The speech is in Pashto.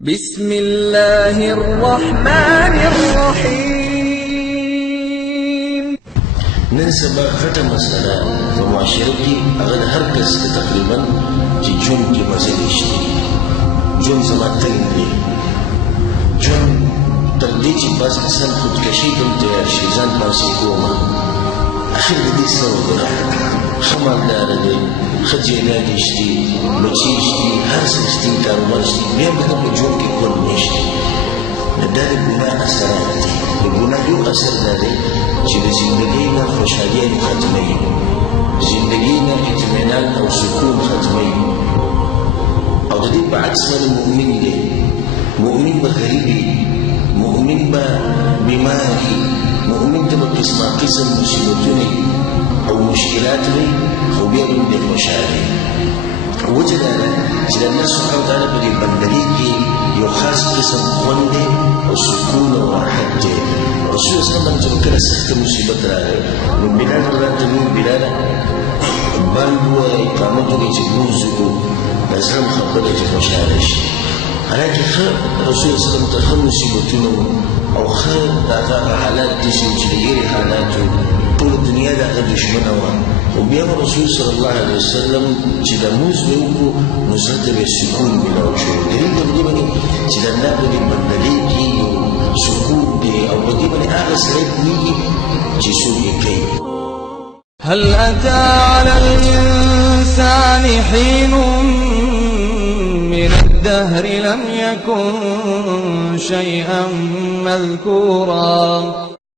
بسم الله الرحمن الرحيم. نن سبا غټه مسله په معاشره کې هغه هر کس ته تقریبا چې ژوند کې مسلې شته. ژوند زما تنګ دی، ژوند تر دې چې بس انسان خودکشي ته تیار شي، ځان پاسې کومه اخر دې څه وکړه. ښه مالدار دی، ښه جایداد شته، بچي شته، هر څه شته، کاروبار شته، بیا به په ژوند کې خوند نشته. دا د ګناه اثرات دي. د ګناه یو اثر دا دی چې د زندګۍ نه خوشحالي ختموي، زندګۍ نه اطمینان او سکون ختموي. او د دې په عکس باندې مؤمن دی، مؤمن به غریب وي، مؤمن به بیمار وي، مؤمن ته به قسمه قسم مصیبتونه او مشکلات وي، خو بیا به ډېر خوشحاله وي. وجه دا ده چې د الله سبحانه وتعالی په دې بندګۍ کې یو خاص قسم خوند دی او سکون او راحت دی. رسول صلی الله علیه وسلم کله سخته مصیبت راغی نو بلال راته وویل بلاله بانګ ووایه اقامت وکړئ چې لمونځ وکړو، د زړه خبره چې خوشحاله شي. حالانکه ښه رسول صلی الله علیه وسلم ته ښه مصیبتونه او ښه د هغه حالات داسې وو چې د ډېرې حالات وو، ټوله دنیا د هغه دشمنه وه، خو بیا به رسول صلی الله علیه وسلم چې د لمونځ به وکړو نو زړه ته به یې سکون میلاو شو. دلیل د دې باندې چې د الله په دې بندګۍ کې یو سکون دی او په دې باندې هغه سړی پوهېږي چې څوک یې کوي. هل أتى على الإنسان حين من الدهر لم يكن شيئا مذكورا